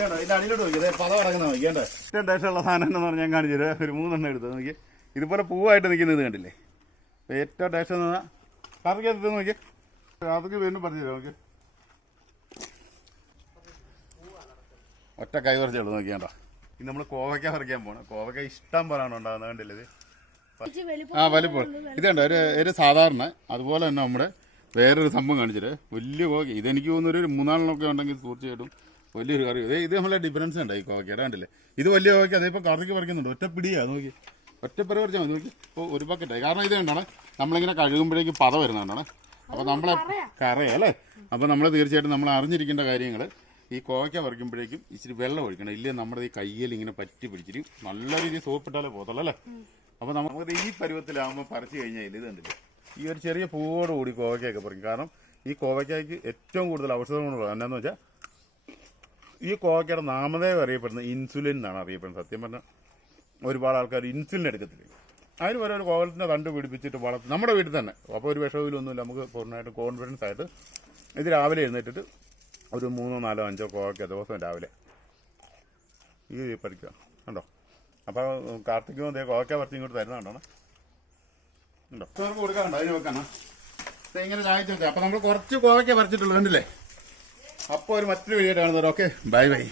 ഇതിന്റെ അടിയിലോട്ട് നോക്കിയത് നോക്കിയാണ്ട് ഏറ്റവും ടേസ്റ്റുള്ള സാധനം എന്ന് പറഞ്ഞാൽ ഞാൻ കാണിച്ചു തരാം. ഒരു മൂന്നെണ്ണം എടുത്ത് നോക്കി. ഇതുപോലെ പൂവായിട്ട് നിൽക്കുന്നത് കണ്ടില്ലേ? ഏറ്റവും ടേസ്റ്റ് എന്ന് പറഞ്ഞാൽ കറിക്കകത്ത് നോക്കി. അതൊക്കെ വീണ്ടും പറഞ്ഞു തരാം. നോക്കി. ഒറ്റ കൈ പറിച്ചുള്ളൂ നോക്കിയാണ്ടോ ഇനി നമ്മൾ കോവയ്ക്ക പറിക്കാൻ പോണം. കോവയ്ക്ക ഇഷ്ടം പോലാണ് ഉണ്ടാകുന്നത്. കണ്ടില്ലേ ഇത്? ആ വലിപ്പം. ഇതുണ്ട് ഒരു ഒരു സാധാരണ അതുപോലെ തന്നെ നമ്മുടെ വേറൊരു സംഭവം കാണിച്ചിട്ട് വലിയ കോവയ്ക്ക. ഇതെനിക്ക് തോന്നുന്നൊരു ഒരു മൂന്നാലെണ്ണമൊക്കെ ഉണ്ടെങ്കിൽ തീർച്ചയായിട്ടും വലിയൊരു കറി. ഇത് ഇത് നമ്മളെ ഡിഫറൻസ് ഉണ്ട് ഈ കോവയ്ക്കയുടെ കണ്ടില്ലേ? ഇത് വലിയ കോവയ്ക്ക അതിപ്പോൾ കറിക്ക് പറിക്കുന്നുണ്ട്. ഒറ്റ പിടിയാ നോക്കി. ഒറ്റപ്പര പറിച്ചാൽ മതി. നോക്കി. ഇപ്പോൾ ഒരു പക്കറ്റായി കാരണം ഇത് കണ്ടാണ് നമ്മളിങ്ങനെ കഴുകുമ്പോഴേക്കും പത വരുന്നതാണ് അപ്പോൾ നമ്മളെ കറയാ അല്ലേ? അപ്പോൾ നമ്മൾ തീർച്ചയായിട്ടും നമ്മൾ അറിഞ്ഞിരിക്കേണ്ട കാര്യങ്ങൾ ഈ കോവയ്ക്ക പറിക്കുമ്പോഴേക്കും ഇച്ചിരി വെള്ളം ഒഴിക്കണം. ഇല്ലേ നമ്മുടെ ഈ കയ്യിൽ ഇങ്ങനെ പറ്റി പിടിച്ചിട്ട് നല്ല രീതിയിൽ സോപ്പിട്ടാലേ പോകത്തുള്ളൂ അല്ലേ? അപ്പോൾ നമുക്ക് ഈ പരുവത്തിലാകുമ്പോൾ പറിച്ചു കഴിഞ്ഞാൽ ഇത് കണ്ടില്ലേ? ഈ ഒരു ചെറിയ പൂവോട് കൂടി കോവയ്ക്കൊക്കെ പറിക്കും. കാരണം ഈ കോവയ്ക്കയ്ക്ക് ഏറ്റവും കൂടുതൽ ഔഷധ എന്നാന്ന് വെച്ചാൽ ഈ കോവക്കയുടെ നാമധേയം അറിയപ്പെടുന്നത് ഇൻസുലിൻ എന്നാണ് അറിയപ്പെടുന്നത്. സത്യം പറഞ്ഞാൽ ഒരുപാട് ആൾക്കാർ ഇൻസുലിൻ എടുക്കത്തില്ല? അതിന് വരെ ഒരു കോവലത്തിന്റെ തണ്ട് പിടിപ്പിച്ചിട്ട് വളർത്തി നമ്മുടെ വീട്ടിൽ തന്നെ. അപ്പോൾ ഒരു വിഷവിലൊന്നുമില്ല നമുക്ക് പൂർണമായിട്ട് കോൺഫിഡൻസ് ആയിട്ട് ഇത് രാവിലെ എഴുന്നേറ്റിട്ട് ഒരു മൂന്നോ നാലോ അഞ്ചോ കോവക്ക ദിവസം രാവിലെ. ഈ പഠിക്കുക. കണ്ടോ? അപ്പോൾ കാർത്തിക്കും അതേ കോവക്ക പറിച്ച് ഇങ്ങോട്ട് കണ്ടോ? ഉണ്ടോ കൊടുക്കാറുണ്ട് അതിന് വെക്കാനാ? ഇങ്ങനെ വെച്ചാൽ അപ്പോൾ നമ്മൾ കുറച്ച് കോവക്ക പറിച്ചിട്ടുള്ളൂ കണ്ടില്ലേ? അപ്പോൾ ഒരു മറ്റൊരു വീഡിയോ കാണുന്നവരോ ഓക്കെ ബൈ ബൈ